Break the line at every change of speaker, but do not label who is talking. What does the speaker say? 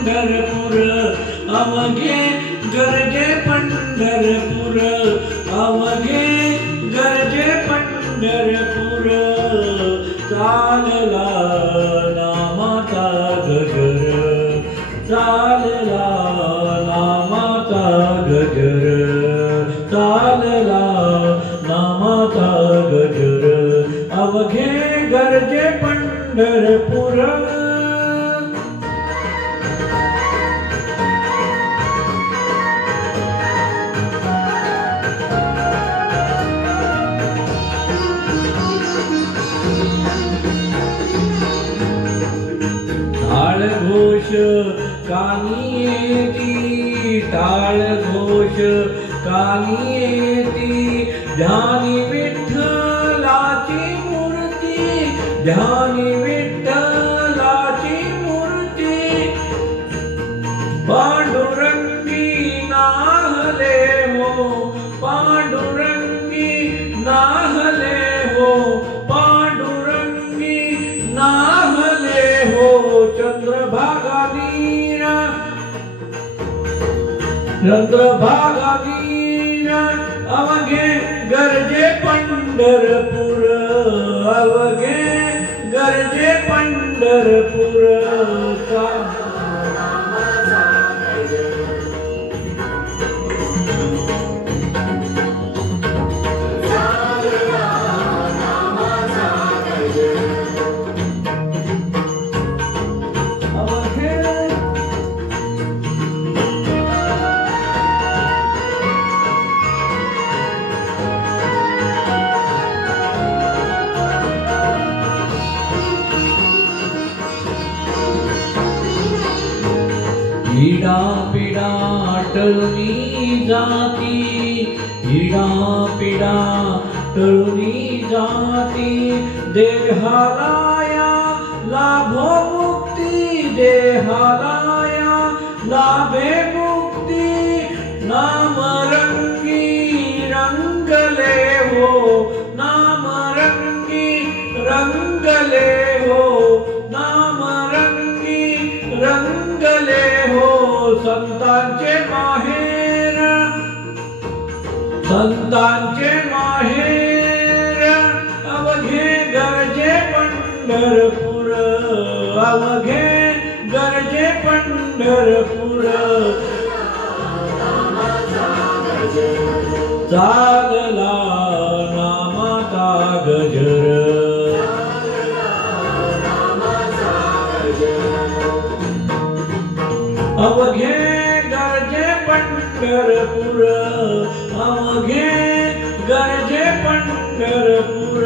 पंढरपूर अवघे गरजे पंढरपूर अवघे गरजे पंढरपूर. चालला नामाचा गजर चालला नामाचा गजर चालला नामाचा गजर अवघे गरजे पंढरपूर. टाळ घोष कानी येती टाळ घोष कानी येती ध्यानी विठ्ठलाची मूर्ती ध्यानी चंद्रभागा नीर अवघे गरजे पंढरपूर अवघे गरजे पंढरपूर का इडा पिडा टळूनी जाती इडा पिडा टळूनी जाती देहालाया लाभो मुक्ती देहालाया लाभे मुक्ती नाम रंगी रंगले हो नाम रंगी रंगले संतांचे माहेर. संतांचे माहेर. अवघे गरजे पंढरपूर. अवघे गरजे पंढरपूर. चालला अवघे गरजे पंढरपूर अवघे गरजे पंढरपूर.